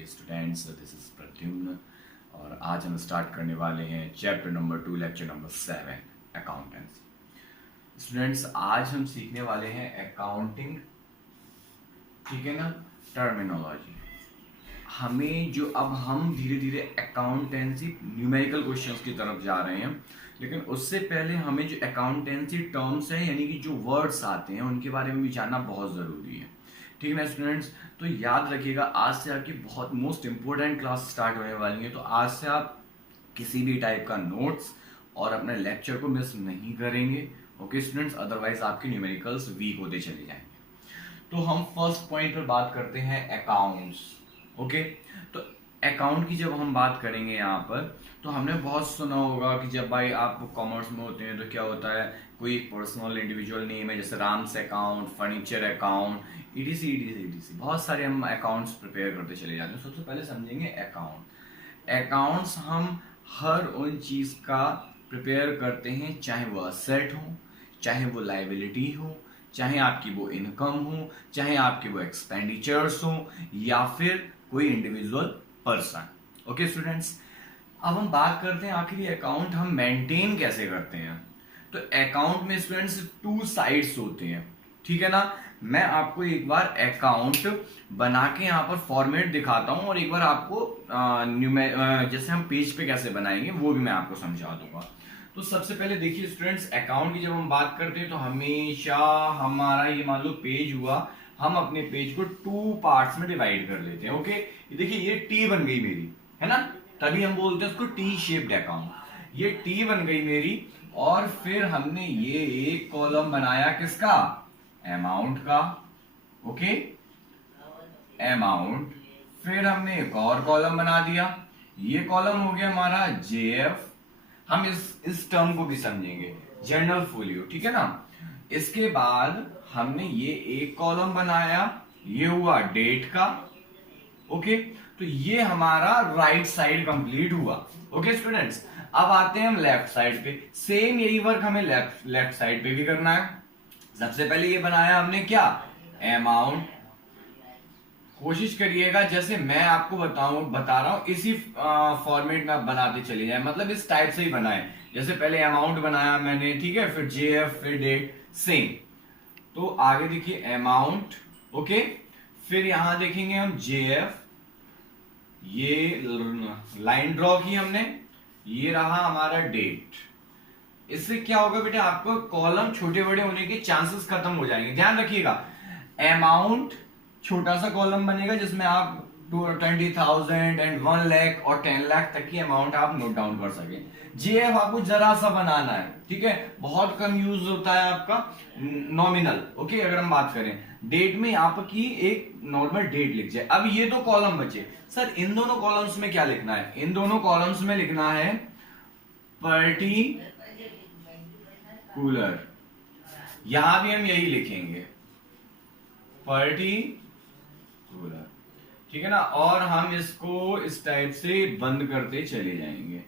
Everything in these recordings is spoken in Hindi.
Dear students, this is Pradyumna और आज हम स्टार्ट करने वाले हैं chapter number 2 lecture number 7 accountancy. Students, आज हम सीखने वाले हैं अकाउंटिंग, ठीक है ना, टर्मिनोलॉजी। हमें जो अब हम धीरे धीरे अकाउंटेंसी न्यूमेरिकल क्वेश्चंस की तरफ जा रहे हैं, लेकिन उससे पहले हमें जो अकाउंटेंसी टर्म्स हैं यानी कि जो वर्ड्स आते हैं उनके बारे में भी जानना बहुत ज़रूरी है, ठीक है ना स्टूडेंट्स। तो याद रखिएगा, आज से आपकी बहुत मोस्ट इंपॉर्टेंट क्लास स्टार्ट होने वाली है, तो आज से आप किसी भी टाइप का नोट्स और अपने लेक्चर को मिस नहीं करेंगे, ओके स्टूडेंट्स, अदरवाइज आपके न्यूमेरिकल्स वीक होते चले जाएंगे। तो हम फर्स्ट पॉइंट पर बात करते हैं अकाउंट्स, ओके। तो अकाउंट की जब हम बात करेंगे यहाँ पर, तो हमने बहुत सुना होगा कि जब भाई आप कॉमर्स में होते हैं तो क्या होता है, कोई पर्सनल इंडिविजुअल नेम है जैसे Ram's account, furniture account, etc etc etc, बहुत सारे हम अकाउंट्स प्रिपेयर करते चले जाते हैं। सबसे पहले समझेंगे अकाउंट। अकाउंट्स हम हर उन चीज का प्रिपेयर करते हैं, चाहे वो असेट हो, चाहे वो लाइबिलिटी हो, चाहे आपकी वो इनकम हो, चाहे आपके वो एक्सपेंडिचर्स हो, या फिर कोई इंडिविजुअल पर्सन, ओके स्टूडेंट्स। अब हम बात करते हैं आखिर ये अकाउंट हम मेंटेन कैसे करते हैं। तो अकाउंट में स्टूडेंट्स टू साइड्स होते हैं, ठीक है ना। मैं आपको एक बार अकाउंट बना के यहाँ पर फॉर्मेट दिखाता हूँ और एक बार आपको जैसे हम पेज पे कैसे बनाएंगे वो भी मैं आपको समझा दूंगा। तो सबसे पहले देखिए स्टूडेंट्स, अकाउंट की जब हम बात करते हैं तो हमेशा हमारा ये मान लो पेज हुआ, हम अपने पेज को टू पार्ट्स में डिवाइड कर लेते हैं, ओके। देखिए ये टी बन गई मेरी, है ना, तभी हम बोलते हैं उसको टी शेप्ड अकाउंट। ये टी बन गई मेरी, और फिर हमने ये एक कॉलम बनाया किसका, अमाउंट का, ओके, अमाउंट। फिर हमने एक और कॉलम बना दिया, ये कॉलम हो गया हमारा जेएफ। हम इस टर्म को भी समझेंगे, जनरल फोलियो, ठीक है ना। इसके बाद हमने ये एक कॉलम बनाया, ये हुआ डेट का, ओके। तो ये हमारा राइट साइड कंप्लीट हुआ, ओके स्टूडेंट्स। अब आते हैं हम लेफ्ट साइड पे, सेम यही वर्क हमें लेफ्ट साइड पे भी करना है। सबसे पहले ये बनाया हमने क्या, अमाउंट। कोशिश करिएगा जैसे मैं आपको बता रहा हूं इसी फॉर्मेट में आप बनाते चले जाए, मतलब इस टाइप से ही बनाए। जैसे पहले अमाउंट बनाया मैंने, ठीक है, फिर जेएफ, फिर डेट, सेम। तो आगे देखिए अमाउंट, ओके, फिर यहां देखेंगे हम जेएफ, ये लाइन ड्रॉ की हमने, ये रहा हमारा डेट। इससे क्या होगा बेटा, आपको कॉलम छोटे बड़े होने के चांसेस खत्म हो जाएंगे। ध्यान रखिएगा, अमाउंट छोटा सा कॉलम बनेगा जिसमें आप 20,000 एंड 1 लाख और 10 लाख तक की अमाउंट आप नोट डाउन कर सके। जेएफ आपको जरा सा बनाना है, ठीक है, बहुत कम यूज होता है आपका, नॉमिनल, ओके। अगर हम बात करें डेट में, आपकी एक नॉर्मल डेट लिख जाए। अब ये दो कॉलम बचे, सर इन दोनों कॉलम्स में क्या लिखना है, इन दोनों कॉलम्स में लिखना है पर्टिकुलर, यहां भी हम यही लिखेंगे पर्टिकुलर, ठीक है ना। और हम इसको इस टाइप से बंद करते चले जाएंगे।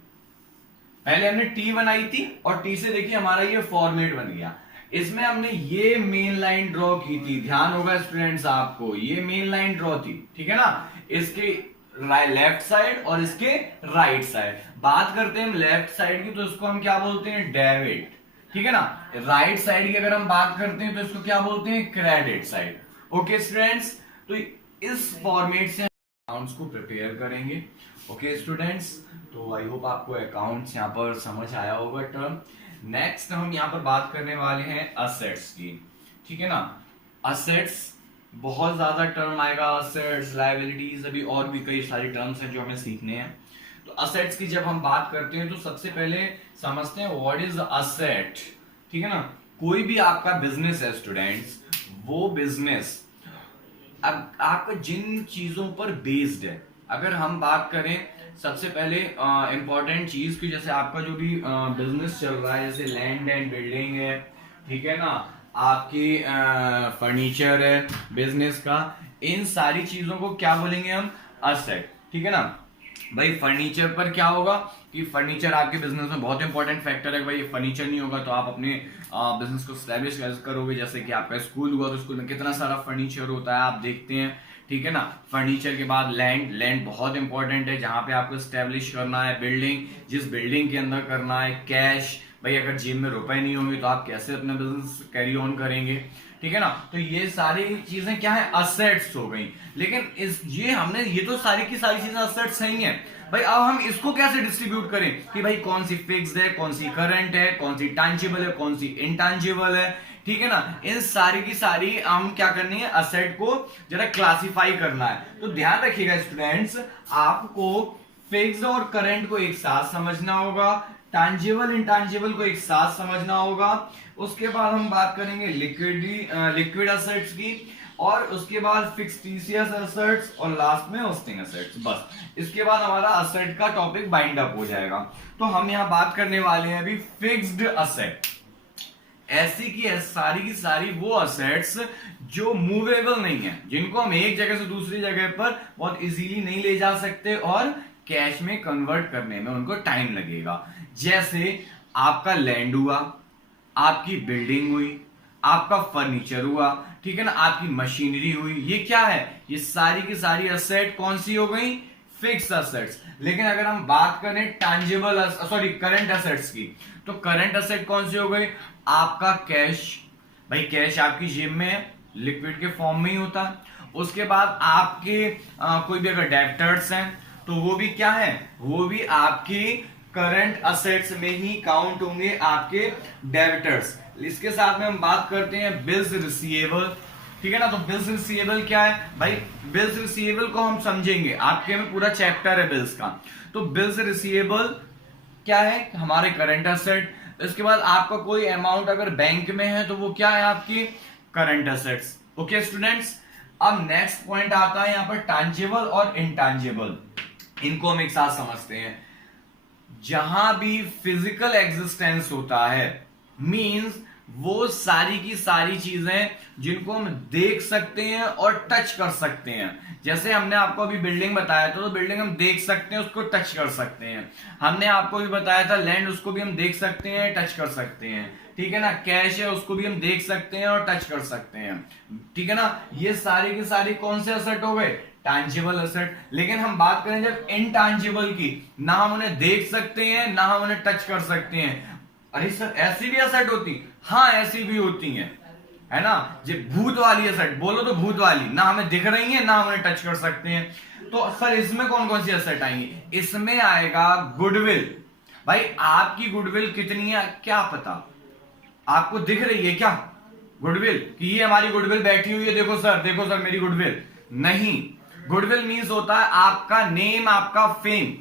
पहले हमने टी बनाई थी और टी से देखिए हमारा ये फॉर्मेट बन गया। इसमें हमने ये मेन लाइन ड्रॉ की थी, ध्यान होगा स्टूडेंट्स आपको, ये मेन लाइन ड्रॉ थी, ठीक है ना, इसके लेफ्ट साइड और इसके राइट साइड। बात करते हैं हम लेफ्ट साइड की, तो इसको हम क्या बोलते हैं, डेबिट, ठीक है ना। राइट साइड की अगर हम बात करते हैं तो इसको क्या बोलते हैं, क्रेडिट साइड, ओके स्टूडेंट्स। तो इस फॉर्मेट से अकाउंट्स को प्रिपेयर करेंगे, ओके स्टूडेंट्स। तो आई होप आपको अकाउंट्स यहाँ पर समझ आया होगा टर्म। नेक्स्ट हम यहाँ पर बात करने वाले हैं असेट्स की, ठीक है ना। असेट्स बहुत ज्यादा टर्म आएगा, असेट्स, लायबिलिटीज, अभी और भी कई सारी टर्म्स हैं जो हमें सीखने हैं। तो असेट्स की जब हम बात करते हैं तो सबसे पहले समझते हैं व्हाट इज असेट, ठीक है ना। कोई भी आपका बिजनेस है स्टूडेंट्स, वो बिजनेस अब आपका जिन चीजों पर बेस्ड है, अगर हम बात करें सबसे पहले इंपॉर्टेंट चीज की, जैसे आपका जो भी बिजनेस चल रहा है, जैसे लैंड एंड बिल्डिंग है, ठीक है ना, आपकी फर्नीचर है बिजनेस का, इन सारी चीजों को क्या बोलेंगे हम, असेट, ठीक है ना। भाई फर्नीचर पर क्या होगा कि फर्नीचर आपके बिजनेस में बहुत इंपॉर्टेंट फैक्टर है। भाई फर्नीचर नहीं होगा तो आप अपने बिजनेस को स्टैब्लिश कैसे करोगे। जैसे कि आपका स्कूल हुआ तो स्कूल में कितना सारा फर्नीचर होता है, आप देखते हैं, ठीक है ना। फर्नीचर के बाद लैंड, लैंड बहुत इंपॉर्टेंट है, जहां पे आपको स्टेब्लिश करना है बिल्डिंग, जिस बिल्डिंग के अंदर करना है। कैश, भाई अगर जेब में रुपए नहीं होंगे तो आप कैसे अपना बिजनेस कैरी ऑन करेंगे, ठीक है ना। तो ये सारी चीजें क्या है, असेट्स हो गई। लेकिन ये तो सारी की सारी चीजें असेट्स नहीं है भाई। अब हम इसको कैसे डिस्ट्रीब्यूट करें कि भाई कौन सी फिक्स्ड है, कौन सी करंट है, कौन सी टैंजिबल है, कौन सी इनटैंजिबल है, ठीक है ना। इन सारी की सारी हम क्या करनी है, असेट को जरा क्लासिफाई करना है। तो ध्यान रखिएगा स्टूडेंट्स, आपको फिक्स्ड और करंट को एक साथ समझना होगा, टैंजिबल इंटैंजिबल को एक साथ समझना होगा। उसके बाद हम बात करेंगे लिक्विड असेट्स की, और उसके बाद फिक्टिशियस एसेट्स, और लास्ट में होस्टिंग एसेट्स। बस इसके बाद हमारा असेट का टॉपिक बाइंड अप हो जाएगा। तो हम यहां बात करने वाले हैं अभी फिक्स्ड असेट। ऐसी की सारी वो असेट्स जो मूवेबल नहीं है, जिनको हम एक जगह से दूसरी जगह पर बहुत इजीली नहीं ले जा सकते और कैश में कन्वर्ट करने में उनको टाइम लगेगा। जैसे आपका लैंड हुआ, आपकी बिल्डिंग हुई, आपका फर्नीचर हुआ, ठीक है ना, आपकी मशीनरी हुई। ये क्या है, ये सारी की सारी असेट कौन सी हो गई, फिक्स असेट्स। लेकिन अगर हम बात करें करंट असेट्स की, तो करंट असेट कौन सी हो गई, आपका कैश। भाई कैश आपकी जेब में है, लिक्विड के फॉर्म में ही होता है। उसके बाद आपके कोई भी अगर डेब्टर्स हैं तो वो भी क्या है, वो भी आपकी करंट असेट्स में ही काउंट होंगे, आपके डेबिटर्स। इसके साथ में हम बात करते हैं बिल्स रिसीवेबल, ठीक है ना। तो बिल्स रिसीवेबल क्या है भाई, बिल्स रिसीवेबल को हम समझेंगे, आपके में पूरा चैप्टर है बिल्स का। तो बिल्स रिसीवेबल क्या है, हमारे करंट असेट। इसके बाद आपका कोई अमाउंट अगर बैंक में है तो वो क्या है, आपकी करंट असेट्स। ओके स्टूडेंट्स, अब नेक्स्ट पॉइंट आता है यहां पर टैंजिबल और इनटैंजिबल। इनको हम एक साथ समझते हैं। जहां भी फिजिकल एग्जिस्टेंस होता है, मींस वो सारी की सारी चीजें जिनको हम देख सकते हैं और टच कर सकते हैं। जैसे हमने आपको अभी बिल्डिंग बताया था, तो बिल्डिंग हम देख सकते हैं, उसको टच कर सकते हैं। हमने आपको भी बताया था लैंड, उसको भी हम देख सकते हैं, टच कर सकते हैं, ठीक है ना। कैश है, उसको भी हम देख सकते हैं और टच कर सकते हैं, ठीक है ना। ये सारी की सारी कौन से असेट हो गए, टैंजिबल असेट। लेकिन हम बात करें जब इनटैंजिबल की, ना हम उन्हें देख सकते हैं, ना हम उन्हें टच कर सकते हैं। अरे सर ऐसी भी असेट होती, हाँ ऐसी भी होती हैं, है ना। जो भूत वाली असेट बोलो तो भूत वाली, ना हमें दिख रही है, ना हम उन्हें टच कर सकते हैं। तो सर इसमें कौन कौन सी असेट आएंगी, इसमें आएगा गुडविल। भाई आपकी गुडविल कितनी है क्या पता, आपको दिख रही है क्या गुडविल, कि ये हमारी गुडविल बैठी हुई है, देखो सर मेरी गुडविल। नहीं, गुडविल मीन्स होता है आपका नेम, आपका फेम,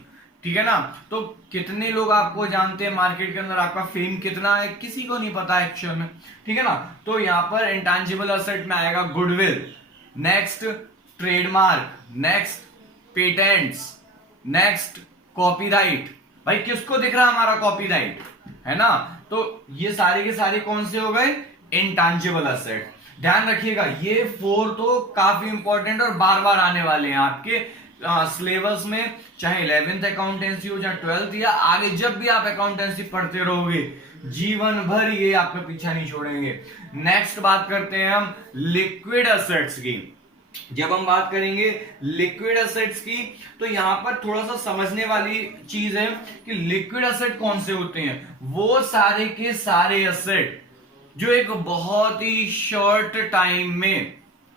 ठीक है ना। तो कितने लोग आपको जानते हैं मार्केट के अंदर, आपका फेम कितना है, किसी को नहीं पता एक्चुअल में, ठीक है ना। तो यहां पर इंटैंजिबल असेट में आएगा goodwill, next trademark, next patents, next copyright. भाई किसको दिख रहा है हमारा कॉपीराइट, है ना। तो ये सारे के सारे कौन से हो गए, इंटैंजिबल असेट। ध्यान रखिएगा ये 4 तो काफी इंपॉर्टेंट और बार बार आने वाले हैं आपके सिलेबस में, चाहे 11th अकाउंटेंसी हो, चाहे 12th, या आगे जब भी आप अकाउंटेंसी पढ़ते रहोगे जीवन भर ये आपका पीछा नहीं छोड़ेंगे। नेक्स्ट बात करते हैं हम लिक्विड असेट्स की। जब हम बात करेंगे लिक्विड असेट्स की, तो यहां पर थोड़ा सा समझने वाली चीज है कि लिक्विड असेट कौन से होते हैं, वो सारे के सारे असेट जो एक बहुत ही शॉर्ट टाइम में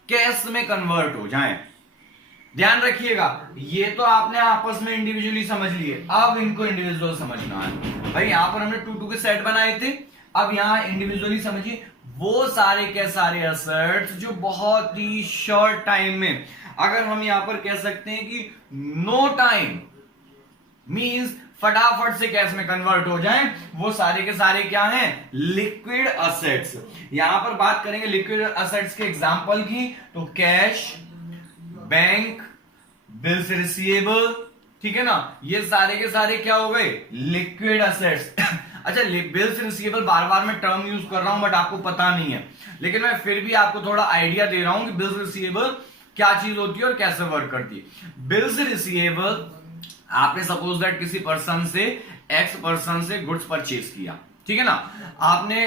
कैश में कन्वर्ट हो जाएं। ध्यान रखिएगा, ये तो आपने आपस में इंडिविजुअली समझ लिए, अब इनको इंडिविजुअल समझना है। भाई यहां पर हमने 2-2 के सेट बनाए थे, अब यहां इंडिविजुअली समझिए वो सारे के सारे असेट्स जो बहुत ही शॉर्ट टाइम में, अगर हम यहां पर कह सकते हैं कि नो टाइम मींस फटाफट से कैश में कन्वर्ट हो जाएं, वो सारे के सारे क्या हैं, लिक्विड असेट्स। यहां पर बात करेंगे लिक्विड असेट्स के एग्जांपल की, तो कैश, बैंक, बिल्स रिसीवेबल, ठीक है ना। ये सारे के सारे क्या हो गए, लिक्विड असेट्स। अच्छा बिल्स रिसीवेबल बार बार मैं टर्म यूज कर रहा हूं बट आपको पता नहीं है, लेकिन मैं फिर भी आपको थोड़ा आइडिया दे रहा हूं कि बिल्स रिसीवेबल क्या चीज होती है और कैसे वर्क करती है। बिल्स रिसीवेबल, आपने सपोज दैट किसी पर्सन से, एक्स पर्सन से गुड्स परचेज किया, ठीक है ना। आपने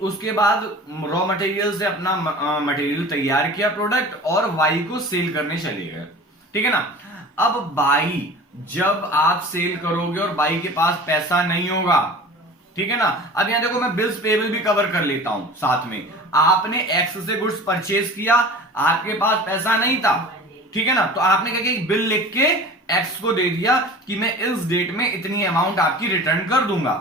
उसके बाद रॉ मटेरियल से अपना मटेरियल तैयार किया प्रोडक्ट और वाई को सेल करने चले गए, ठीक है ना। अब बाई जब आप सेल करोगे और बाई के पास पैसा नहीं होगा, ठीक है ना। अब यहां देखो मैं बिल्स पेबल भी कवर कर लेता हूं साथ में। आपने एक्स से गुड्स परचेज किया, आपके पास पैसा नहीं था, ठीक है ना, तो आपने क्या किया, बिल लिख के एक्स को दे दिया कि मैं इस डेट में इतनी अमाउंट आपकी रिटर्न कर दूंगा,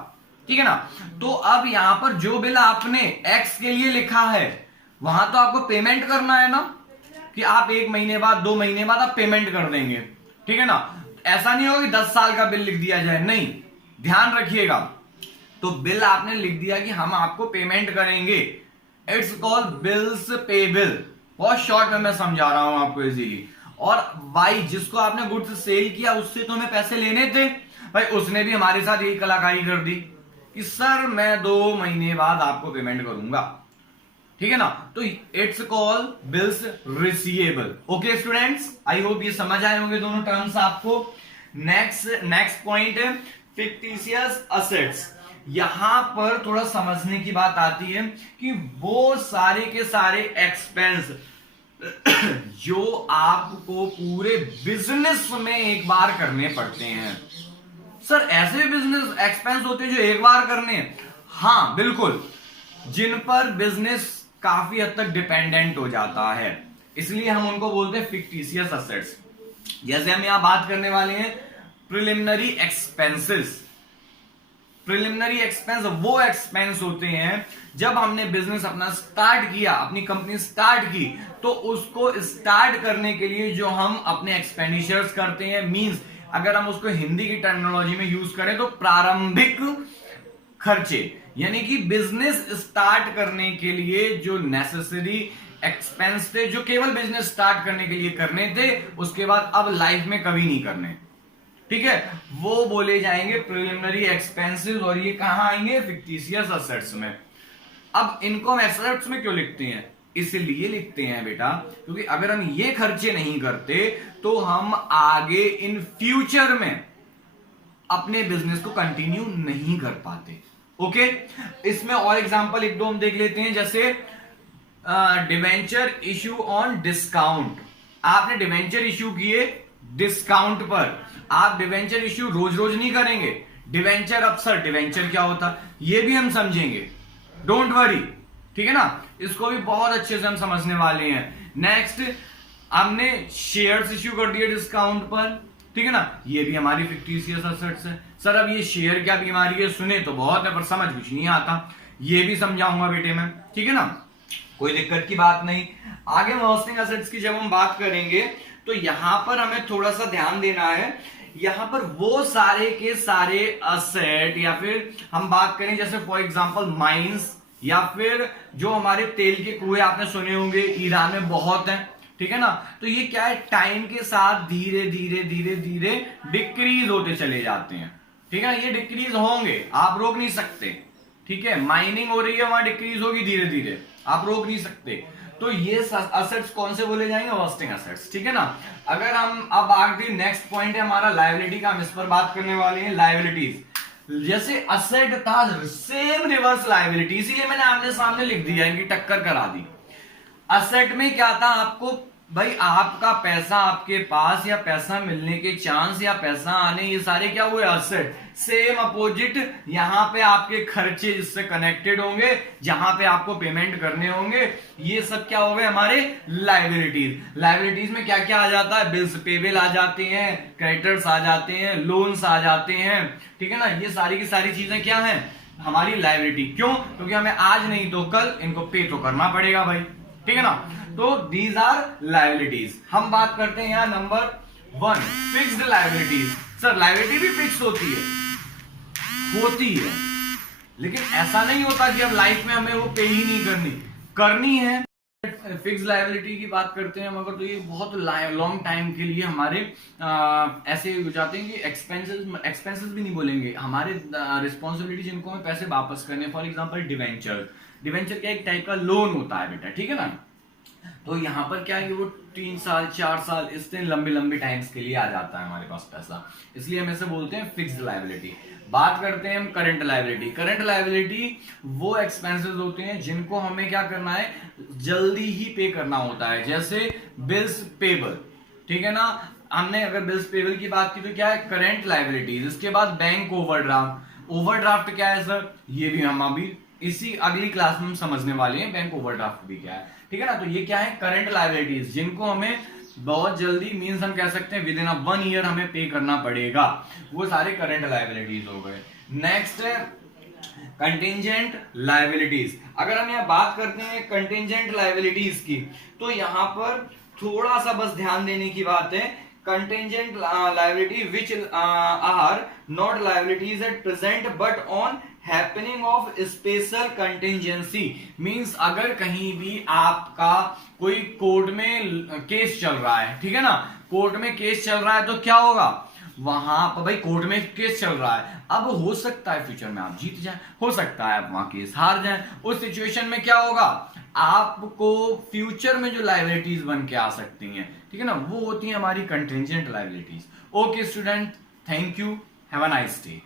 ठीक है ना। तो अब यहां पर जो बिल आपने एक्स के लिए लिखा है वहां तो आपको पेमेंट करना है ना, कि आप 1 महीने बाद 2 महीने बाद आप पेमेंट कर देंगे, ठीक है ना। ऐसा नहीं होगा कि 10 साल का बिल लिख दिया जाए, नहीं, ध्यान रखिएगा। तो बिल आपने लिख दिया कि हम आपको पेमेंट करेंगे, इट्स कॉल्ड बिल्स पेबल। बहुत शॉर्ट में मैं समझा रहा हूं आपको इजीली। और वाई जिसको आपने गुड्स सेल किया उससे तो हमें पैसे लेने थे भाई, उसने भी हमारे साथ यही कलाकारी कर दी कि सर मैं 2 महीने बाद आपको पेमेंट करूंगा, ठीक है ना। तो it's call bills receivable. Okay students, I hope ये समझ आए होंगे दोनों टर्म्स आपको। नेक्स्ट पॉइंट है फिक्टिशियस असेट्स। यहां पर थोड़ा समझने की बात आती है कि वो सारे के सारे एक्सपेंस जो आपको पूरे बिजनेस में एक बार करने पड़ते हैं। सर ऐसे बिजनेस एक्सपेंस होते हैं जो एक बार करने हैं? हाँ बिल्कुल, जिन पर बिजनेस काफी हद तक डिपेंडेंट हो जाता है, इसलिए हम उनको बोलते हैं फिक्टिशियस असेट्स। जैसे हम यहां बात करने वाले हैं प्रिलिमिनरी एक्सपेंसेस। प्रिलिमिनरी एक्सपेंस वो एक्सपेंस होते हैं जब हमने बिजनेस अपना स्टार्ट किया, अपनी कंपनी स्टार्ट की, तो उसको स्टार्ट करने के लिए जो हम अपने एक्सपेंडिचर्स करते हैं, मींस अगर हम उसको हिंदी की टर्मिनोलॉजी में यूज करें तो प्रारंभिक खर्चे, यानी कि बिजनेस स्टार्ट करने के लिए जो नेसेसरी एक्सपेंस थे, जो केवल बिजनेस स्टार्ट करने के लिए करने थे, उसके बाद अब लाइफ में कभी नहीं करने, ठीक है, वो बोले जाएंगे प्रिलिमिनरी एक्सपेंसेस। और ये कहां आएंगे? फिक्टिशियस असेट्स में। अब इनको हम एसेट्स में क्यों लिखते हैं? इसलिए लिखते हैं बेटा क्योंकि अगर हम ये खर्चे नहीं करते तो हम आगे इन फ्यूचर में अपने बिजनेस को कंटिन्यू नहीं कर पाते। ओके, इसमें और एग्जांपल एक दो हम देख लेते हैं। जैसे डिवेंचर इश्यू ऑन डिस्काउंट। आपने डिवेंचर इश्यू किए डिस्काउंट पर। आप डिवेंचर इश्यू रोज रोज नहीं करेंगे। डिवेंचर अफसर, डिवेंचर क्या होता ये भी हम समझेंगे, डोंट वरी, ठीक है ना। इसको भी बहुत अच्छे से हम समझने वाले हैं। नेक्स्ट, हमने शेयर्स इश्यू कर दिए डिस्काउंट पर, ठीक है ना, ये भी हमारी फिक्टिशियस एसेट्स है। सर अब ये शेयर क्या बीमारी है, सुने तो बहुत है पर समझ कुछ नहीं आता, ये भी समझाऊंगा बेटे मैं, ठीक है ना, कोई दिक्कत की बात नहीं। आगे इन्वेस्टिंग एसेट्स की जब हम बात करेंगे तो यहां पर हमें थोड़ा सा ध्यान देना है। यहां पर वो सारे के सारे असेट, या फिर हम बात करें जैसे फॉर एग्जांपल माइंस, या फिर जो हमारे तेल के कुएं आपने सुने होंगे ईरान में बहुत हैं, ठीक है ना, तो ये क्या है, टाइम के साथ धीरे धीरे धीरे धीरे डिक्रीज होते चले जाते हैं, ठीक है ना, ये डिक्रीज होंगे, आप रोक नहीं सकते, ठीक है, माइनिंग हो रही है वहां डिक्रीज होगी धीरे धीरे, आप रोक नहीं सकते। तो ये असेट्स कौन से बोले जाएंगे? इन्वेस्टिंग असेट्स, ठीक है ना। अगर हम अब आगे नेक्स्ट पॉइंट है हमारा लायबिलिटी का, हम इस पर बात करने वाले हैं, लायबिलिटीज। जैसे असेट था सेम रिवर्स लायबिलिटी, इसीलिए मैंने आमने सामने लिख दिया, इनकी टक्कर करा दी। असेट में क्या था, आपको भाई आपका पैसा आपके पास, या पैसा मिलने के चांस, या पैसा आने, ये सारे क्या हुए? असेट। सेम अपोजिट यहां पे आपके खर्चे जिससे कनेक्टेड होंगे, जहां पे आपको पेमेंट करने होंगे, ये सब क्या हो गए? हमारे लायबिलिटीज। लायबिलिटीज में क्या क्या आ जाता है? बिल्स पेबल आ जाते हैं, क्रेडिटर्स आ जाते हैं, लोन्स आ जाते हैं, ठीक है ना, ये सारी की सारी चीजें क्या है? हमारी लायबिलिटी। क्यों? क्योंकि हमें आज नहीं तो कल इनको पे तो करना पड़ेगा भाई, ठीक है ना। तो दीज आर लायबिलिटीज। हम बात करते हैं यहां number 1, fixed liabilities. Sir liability भी फिक्स होती है, लेकिन ऐसा नहीं होता कि अब लाइफ में हमें वो पे ही नहीं करनी है। फिक्स लायबिलिटी की बात करते हैं मगर, तो ये बहुत लॉन्ग टाइम के लिए हमारे ऐसे हो जाते हैं कि एक्सपेंसेस भी नहीं बोलेंगे, हमारे रिस्पॉन्सिबिलिटी जिनको हमें पैसे वापस करने। फॉर एग्जांपल डिवेंचर क्या एक टाइप का लोन होता है बेटा, ठीक है ना, तो यहाँ पर क्या है कि वो 3 साल 4 साल इतने लंबे लंबे टाइम्स के लिए आ जाता है हमारे पास पैसा, इसलिए हम इसे बोलते हैं फिक्स्ड लायबिलिटी। बात करते हैं हम करंट लायबिलिटी। करंट लायबिलिटी वो एक्सपेंसेस होते हैं जिनको हमें क्या करना है, जल्दी ही पे करना होता है, जैसे बिल्स पेबल, ठीक है ना। हमने अगर बिल्स पेबल की बात की तो क्या है, करंट लायबिलिटीज। इसके बाद बैंक ओवरड्राफ्ट। ओवरड्राफ्ट क्या है सर, ये भी हम अभी इसी अगली क्लास में हम समझने वाले हैं, बैंक ओवरड्राफ्ट भी क्या है, ठीक है ना। तो ये क्या है, करंट लायबिलिटीज, जिनको हमें बहुत जल्दी, मींस हम कह सकते हैं विद इन 1 ईयर हमें पे करना पड़ेगा, वो सारे करंट लायबिलिटीज हो गए। नेक्स्ट है कंटिंजेंट लायबिलिटीज। अगर हम यहाँ बात करते हैं कंटिंजेंट लायबिलिटीज की, तो यहां पर थोड़ा सा बस ध्यान देने की बात है। Contingent liability which are not liabilities at present but on happening of special contingency. Means अगर कहीं भी आपका कोई कोर्ट में केस चल रहा है, ठीक है ना, कोर्ट में केस चल रहा है तो क्या होगा, वहां पर भाई कोर्ट में केस चल रहा है, अब हो सकता है फ्यूचर में आप जीत जाए, हो सकता है आप वहां केस हार जाए। उस सिचुएशन में क्या होगा, आपको फ्यूचर में जो लायबिलिटीज बन के आ सकती हैं, ठीक है ना, वो होती है हमारी contingent liabilities. Okay student, thank you, have a nice day.